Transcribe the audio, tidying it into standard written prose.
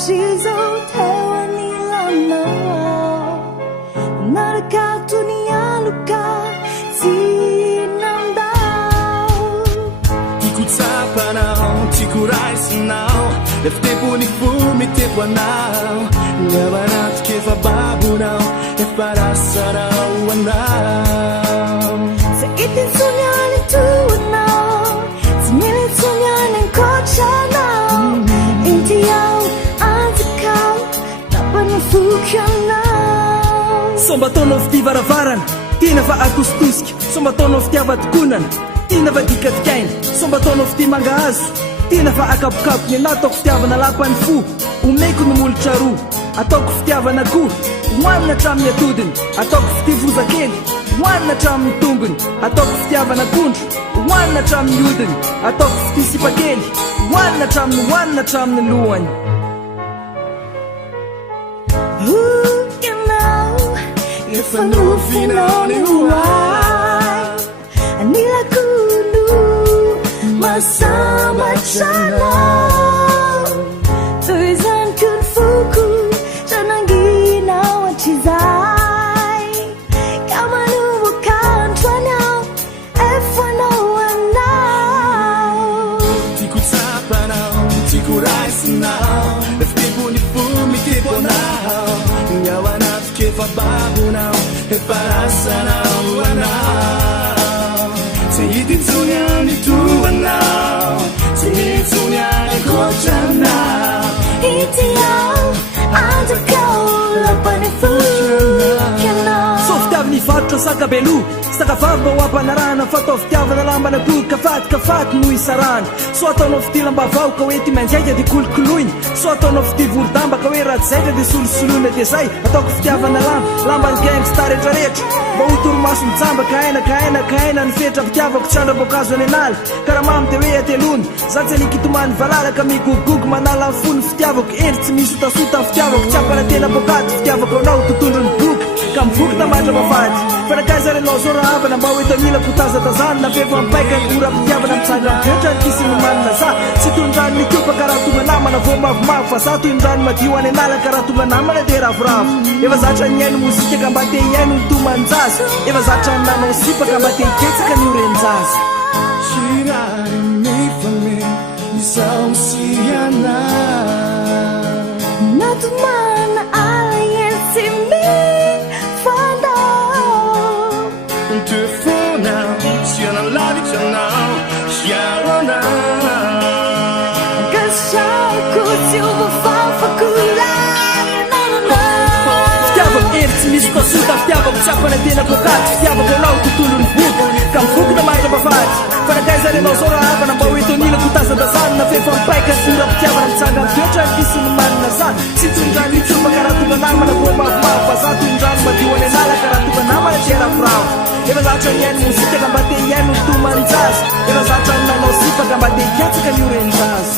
Shizotewanilamao Narakatunialuka Sinamdao Tiku tsapanao, tiku raisanao Eftepuni fumi tepanao Ngabanat kefababunao Efarasarao anao Sa itin sunyanin tuwanao Similit sunyanin kochanao Intiyao antakao Tapanafukyanao Somba ataonao fitiavaravarana tena fa atositosika. Somba ataonao fitiavatokonana tena fa dikadikaina. Somba ataonao fitimanga azo tena fa akapokapony. Anahy ataoko fitiavana lapany fo omeko ny molotra roa. Ataoko fitiavana koa hoanina hatramin'ny atodiny. Ataoko fitivozakely hoanina hatramin'ny tongony. Ataoko fitiavana akondro hoanina hatramin'ny hodiny. Ataoko fitisipakely hoanina hatramin'ny lohany. Fanufinaoni huwai Anila kulu Masama chana Tuizan kun fuku Chanangina wachizai Kama nubu kantwanao Efano wanao Tiku tsapanao, tiku raisanao Eftepuni fumi tepanao Ngabanat kefababunao Efarasarao anao Seitin sunyani tuwanao Similit sunyani kochanao Intiyao antakao Lapanifukyanao So fitiavana ivarotra sakabelo sakavava ho ampanarahana fatao fitiavana lamba nakory kafaty no isarahana. So ataonao fitilambavao ka hoe ty manjaika dia kolokoloina. So ataonao fitivorodamba ka hoe raha zaitra dia solosoloina dia zay. Ataoko fitiavana lamba ny gangsta rehetrarehetra mba ho toromaso mijamba ka aina ny fetra fitiavako trandraboakazo any anala karamamy dia hoe atelony za tsy alikitomany valalaka migogogo manala ny fony fitiavako endry tsy misotasota ny fitiavako tsy ampanatena bokady fitiavako anao totondro ny boky ka mivoky tamandra mavady fanakazaranao zao raha havana mba hoe tamila kotazatazany na fefa mipaika ora-pitiavana mitsanga mivyotra ny kisiny manina za tsy tondrany mikopa ka raha tonga namana vo mavomavo fa za toindrany madio any anala ka raha tonga namana dia ravoravo efa zatra ny aino mozika ka mba te iaino ny tomanjaza efa zatra ny nanao sipa ka mba te iketsaka ny orenjaza Shirai mifame isao siana Natumana ayesimi fandao Tefona, siana lavichanao Shiarona Kashaku silva fafakulai fitiavako endry tsy misy pasota fitiavako tsy ampanatena bokady fitiavako anao tontolo ny boky ka mivoky namandra mavady fanakaizarenao zao raha havana mba hoe tonila kotazatazany na fefa mipaika ora-pitiavana mitsanga mivyotra ny kisiny manina za tsy tondrany mitsopa ka raha tonga namana vo mavomavo fa za tondrany madio any anala ka raha tonga namana dia ravoravo efa zatra ny aino mozika ka mba te iaino ny tomanjaza efa zatra ny nanao sipa ka mba te iketsaka ny orenjaza